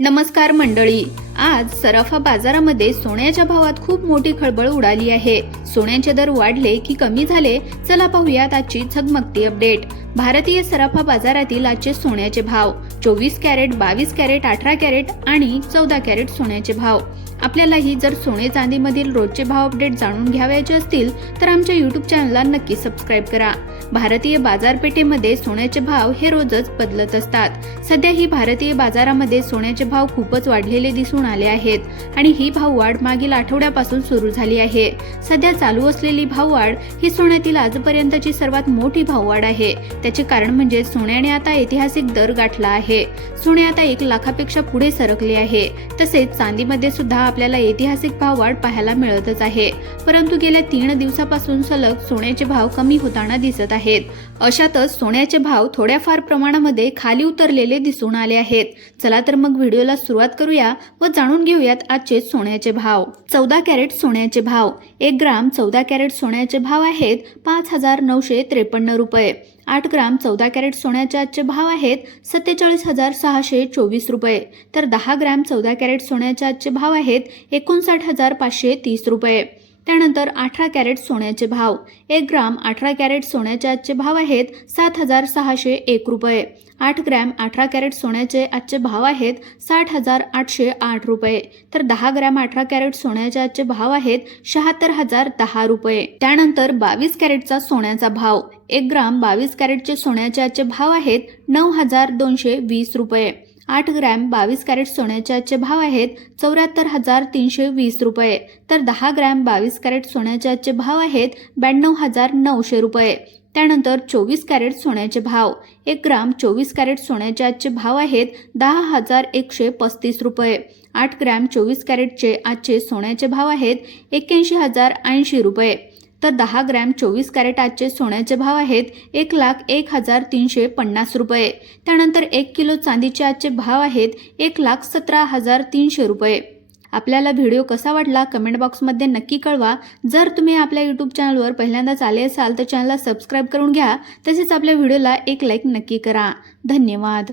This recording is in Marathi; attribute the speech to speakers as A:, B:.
A: नमस्कार मंडळी. आज सराफा बाजारामध्ये सोन्याच्या भावात खूप मोठी खळबळ उडाली आहे. सोन्याचे दर वाढले की कमी झाले. चला पाहूयात आजची झगमगती अपडेट. भारतीय सराफा बाजारातील आजचे सोन्याचे भाव. चोवीस कॅरेट बावीस कॅरेट अठरा कॅरेट आणि चौदा कॅरेट सोन्याचे भाव. आपल्यालाही जर सोने चांदीमधील रोजचे भाव अपडेट जाणून घ्यावयाचे असतील तर आमच्या युट्यूब चॅनलला नक्की सबस्क्राईब करा. भारतीय बाजारपेठेमध्ये सोन्याचे भाव हे रोजच बदलत असतात. सध्या ही भारतीय बाजारामध्ये सोन्याचे भाव खूपच वाढलेले दिसून आले आहेत आणि ही भाववाढ मागील आठवड्यापासून सुरू झाली आहे. सध्या चालू असलेली भाववाढ ही सोन्यातील आजपर्यंतची सर्वात मोठी भाववाढ आहे. त्याचे कारण म्हणजे सोन्याने आता ऐतिहासिक दर गाठला आहे. सोने आता एक लाखापेक्षा पुढे सरकले आहे. तसेच चांदीमध्ये सुद्धा आपल्याला ऐतिहासिक भाववाढ पाहायला मिळतच आहे. परंतु गेल्या तीन दिवसापासून सलग सोन्याचे भाव कमी होताना दिसत आहेत. अशातच सोन्याचे भाव थोड्याफार प्रमाणामध्ये खाली उतरलेले दिसून आले आहेत. चला तर मग व्हिडिओला सुरुवात करूया व जाणून घेऊयात आजचे सोन्याचे भाव. चौदा कॅरेट सोन्याचे भाव. एक ग्राम चौदा कॅरेट सोन्याचे भाव आहेत पाच हजार नऊशे त्रेपन्न रुपये. आठ ग्राम चौदा कॅरेट सोन्याचे आजचे भाव आहेत सत्तेचाळीस हजार सहाशे चोवीस रुपये. तर दहा ग्रॅम चौदा कॅरेट सोन्याचे आजचे भाव आहेत एकोणसाठ हजार पाचशे तीस रुपये. त्यानंतर अठरा कॅरेट सोन्याचे भाव. एक ग्राम अठरा कॅरेट सोन्याचे आजचे भाव आहेत सात हजार सहाशे एक रुपये. आठ ग्रॅम अठरा कॅरेट सोन्याचे आजचे भाव आहेत साठ हजार आठशे आठ रुपये. तर दहा ग्रॅम अठरा कॅरेट सोन्याचे आजचे भाव आहेत शहात्तर हजार दहा रुपये. त्यानंतर बावीस कॅरेटचा सोन्याचा भाव. एक ग्राम बावीस कॅरेटचे सोन्याचे आजचे भाव आहेत नऊ हजार दोनशे वीस रुपये. आठ ग्रॅम बावीस कॅरेट सोन्याचे आजचे भाव आहेत चौऱ्याहत्तर हजार तीनशे वीस रुपये. तर दहा ग्रॅम बावीस कॅरेट सोन्याचे आजचे भाव आहेत ब्याण्णव हजार नऊशे रुपये. त्यानंतर चोवीस कॅरेट सोन्याचे भाव. एक ग्राम चोवीस कॅरेट सोन्याचे आजचे भाव आहेत दहा हजार एकशे पस्तीस रुपये. आठ ग्रॅम चोवीस कॅरेटचे आजचे सोन्याचे भाव आहेत एक्क्याऐंशी हजार ऐंशी रुपये. तर दहा ग्रॅम चोवीस कॅरेट आजचे सोन्याचे भाव आहेत एक लाख एक हजार तीनशे पन्नास रुपये. त्यानंतर एक किलो चांदीचे आजचे भाव आहेत एक लाख सतरा हजार तीनशे रुपये. आपल्याला व्हिडिओ कसा वाटला कमेंट बॉक्समध्ये नक्की कळवा. जर तुम्ही आपल्या यूट्यूब चॅनलवर पहिल्यांदाच आले असाल तर चॅनलला सबस्क्राईब करून घ्या. तसेच आपल्या व्हिडिओला एक लाईक नक्की करा. धन्यवाद.